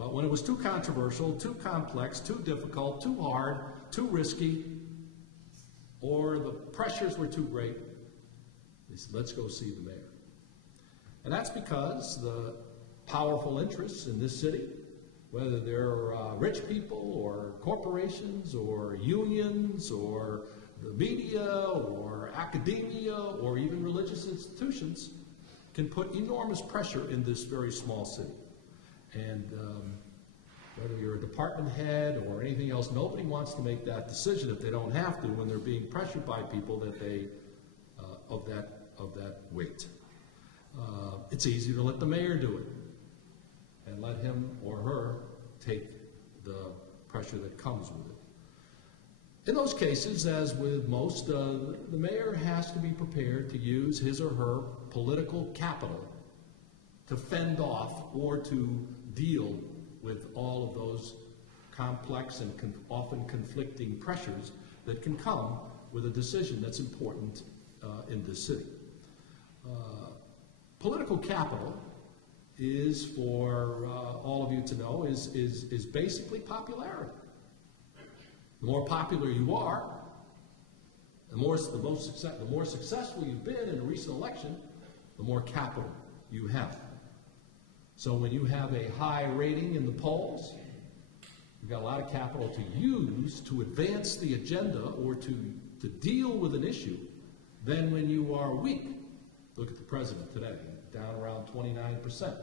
But when it was too controversial, too complex, too difficult, too hard, too risky, or the pressures were too great, they said, let's go see the mayor. And that's because the powerful interests in this city, whether they're rich people or corporations or unions or the media or academia or even religious institutions, can put enormous pressure in this very small city. And whether you're a department head or anything else, nobody wants to make that decision if they don't have to when they're being pressured by people that they of that weight. It's easy to let the mayor do it and let him or her take the pressure that comes with it. In those cases, as with most, the mayor has to be prepared to use his or her political capital to fend off or to deal with all of those complex and often conflicting pressures that can come with a decision that's important in this city. Political capital is, for all of you to know, is basically popularity. The more popular you are, the more successful you've been in a recent election, the more capital you have. So when you have a high rating in the polls, you've got a lot of capital to use to advance the agenda or to deal with an issue. Then when you are weak, look at the president today, down around 29%.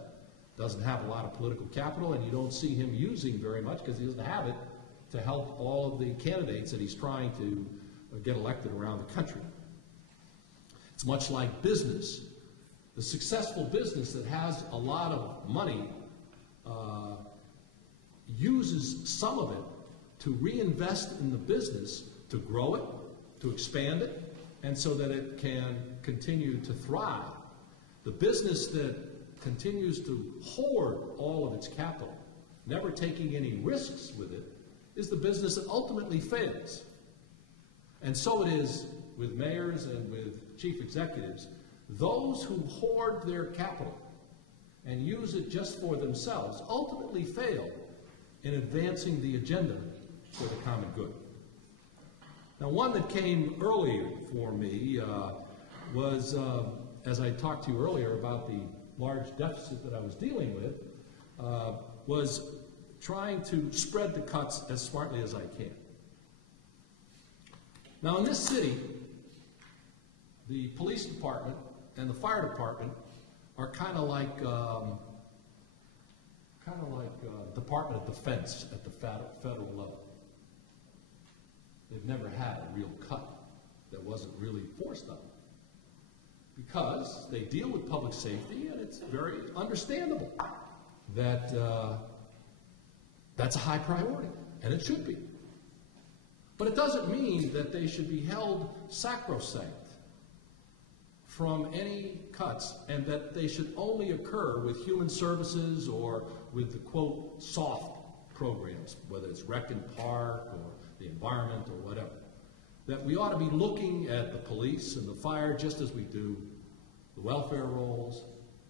Doesn't have a lot of political capital, and you don't see him using very much because he doesn't have it to help all of the candidates that he's trying to get elected around the country. It's much like business. The successful business that has a lot of money uses some of it to reinvest in the business, to grow it, to expand it, and so that it can continue to thrive. The business that continues to hoard all of its capital, never taking any risks with it, is the business that ultimately fails. And so it is with mayors and with chief executives. Those who hoard their capital and use it just for themselves ultimately fail in advancing the agenda for the common good. Now, one that came early for me was, as I talked to you earlier about the large deficit that I was dealing with, was trying to spread the cuts as smartly as I can. Now, in this city, the police department and the fire department are kind of like Department of Defense at the federal level. They've never had a real cut that wasn't really forced on them because they deal with public safety, and it's very understandable that that's a high priority, and it should be. But it doesn't mean that they should be held sacrosanct from any cuts, and that they should only occur with human services or with the, quote, soft programs, whether it's rec and park or the environment or whatever. That we ought to be looking at the police and the fire just as we do the welfare rolls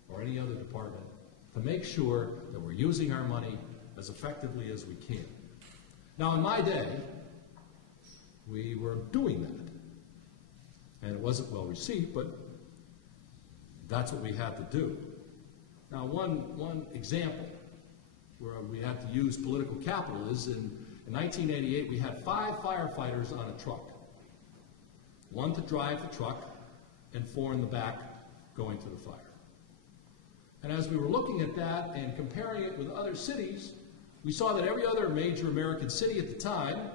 or any other department to make sure that we're using our money as effectively as we can. Now, in my day, we were doing that. And it wasn't well received, but that's what we had to do. Now, one example where we had to use political capital is in 1988, we had 5 firefighters on a truck. 1 to drive the truck and 4 in the back going to the fire. And as we were looking at that and comparing it with other cities, we saw that every other major American city at the time,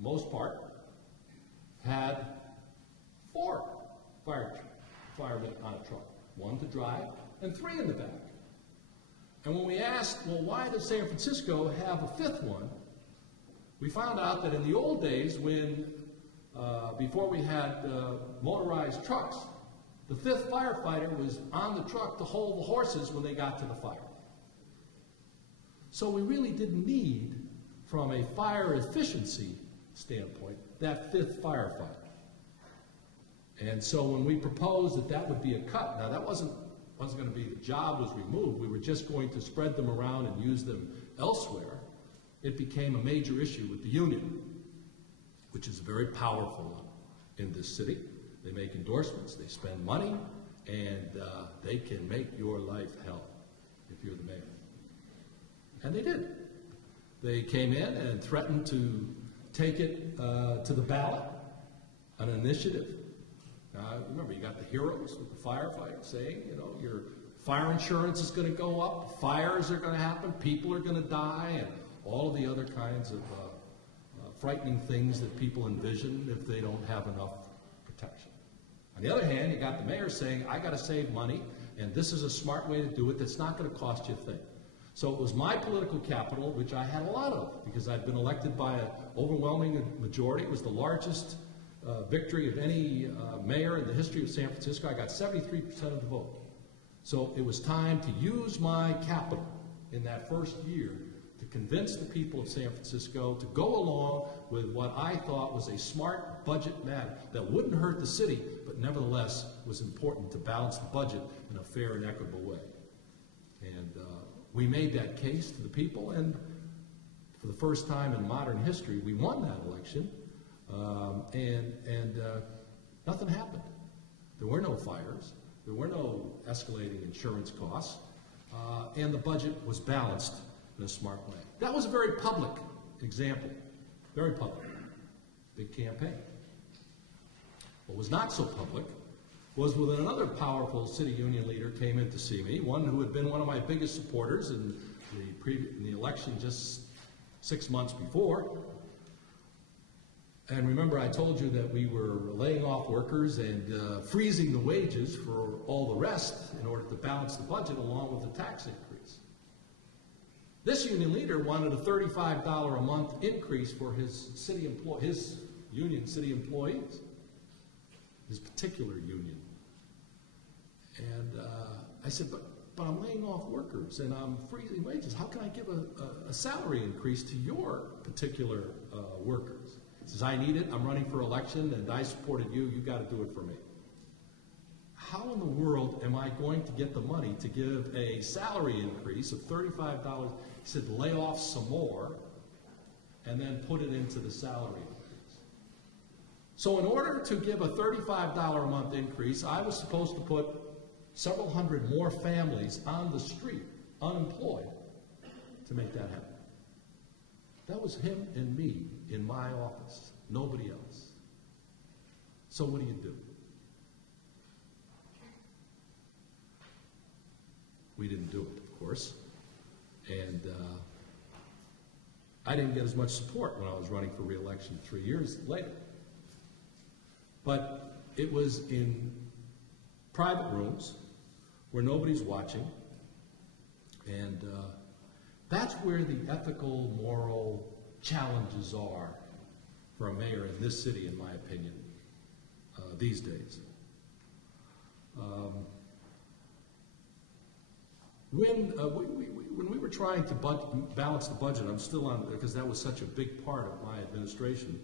most part, had 4 firemen on a truck. 1 to drive and 3 in the back. And when we asked, well, why does San Francisco have a 5th one? We found out that in the old days, when before we had motorized trucks, the 5th firefighter was on the truck to hold the horses when they got to the fire. So we really didn't need, from a fire efficiency standpoint, that 5th firefighter. And so when we proposed that that would be a cut, now that wasn't wasn't going to be the job was removed, we were just going to spread them around and use them elsewhere, it became a major issue with the union, which is very powerful in this city. They make endorsements, they spend money, and they can make your life hell if you're the mayor. And they did. They came in and threatened to take it to the ballot, an initiative. Remember, you got the heroes with the firefights saying, you know, your fire insurance is going to go up, fires are going to happen, people are going to die, and all of the other kinds of frightening things that people envision if they don't have enough protection. On the other hand, you got the mayor saying, I got to save money, and this is a smart way to do it that's not going to cost you a thing. So it was my political capital, which I had a lot of, because I'd been elected by an overwhelming majority. It was the largest victory of any mayor in the history of San Francisco. I got 73% of the vote. So it was time to use my capital in that first year to convince the people of San Francisco to go along with what I thought was a smart budget matter that wouldn't hurt the city, but nevertheless was important to balance the budget in a fair and equitable way. And we made that case to the people, and for the first time in modern history, we won that election, and nothing happened. There were no fires. There were no escalating insurance costs, and the budget was balanced in a smart way. That was a very public example, very public, big campaign. What was not so public was when another powerful city union leader came in to see me, one who had been one of my biggest supporters in the election just 6 months before. And remember, I told you that we were laying off workers and freezing the wages for all the rest in order to balance the budget along with the tax increase. This union leader wanted a $35 a month increase for his union city employees, his particular union. And I said, but I'm laying off workers and I'm freezing wages. How can I give a salary increase to your particular workers? He says, I need it. I'm running for election and I supported you. You got to do it for me. How in the world am I going to get the money to give a salary increase of $35? He said, lay off some more and then put it into the salary increase. So in order to give a $35 a month increase, I was supposed to put several hundred more families on the street, unemployed, to make that happen. That was him and me in my office, nobody else. So what do? We didn't do it, of course. And I didn't get as much support when I was running for re-election 3 years later. But it was in private rooms where nobody's watching, and that's where the ethical, moral challenges are for a mayor in this city, in my opinion, these days. When we were trying to balance the budget, I'm still on, because that was such a big part of my administration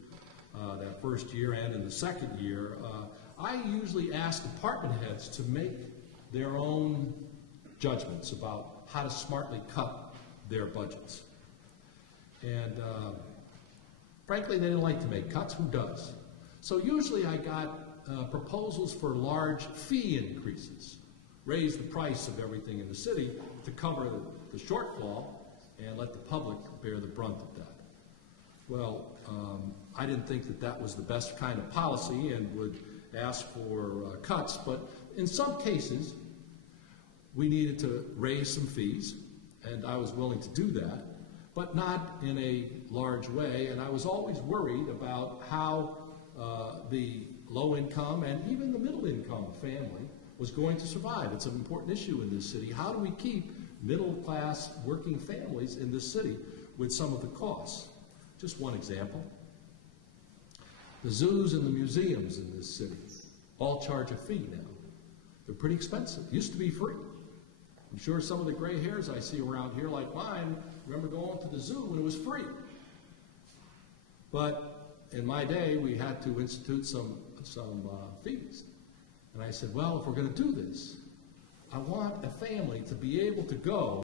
that first year and in the second year, I usually ask department heads to make their own judgments about how to smartly cut their budgets. And frankly, they didn't like to make cuts. Who does? So usually I got proposals for large fee increases, raise the price of everything in the city to cover the shortfall and let the public bear the brunt of that. Well, I didn't think that that was the best kind of policy and would ask for cuts, but in some cases, we needed to raise some fees, and I was willing to do that, but not in a large way, and I was always worried about how the low-income and even the middle-income family was going to survive. It's an important issue in this city. How do we keep middle-class working families in this city with some of the costs? Just one example. The zoos and the museums in this city all charge a fee now. They're pretty expensive. Used to be free. I'm sure some of the gray hairs I see around here, like mine, remember going to the zoo when it was free. But in my day, we had to institute some fees. And I said, well, if we're going to do this, I want a family to be able to go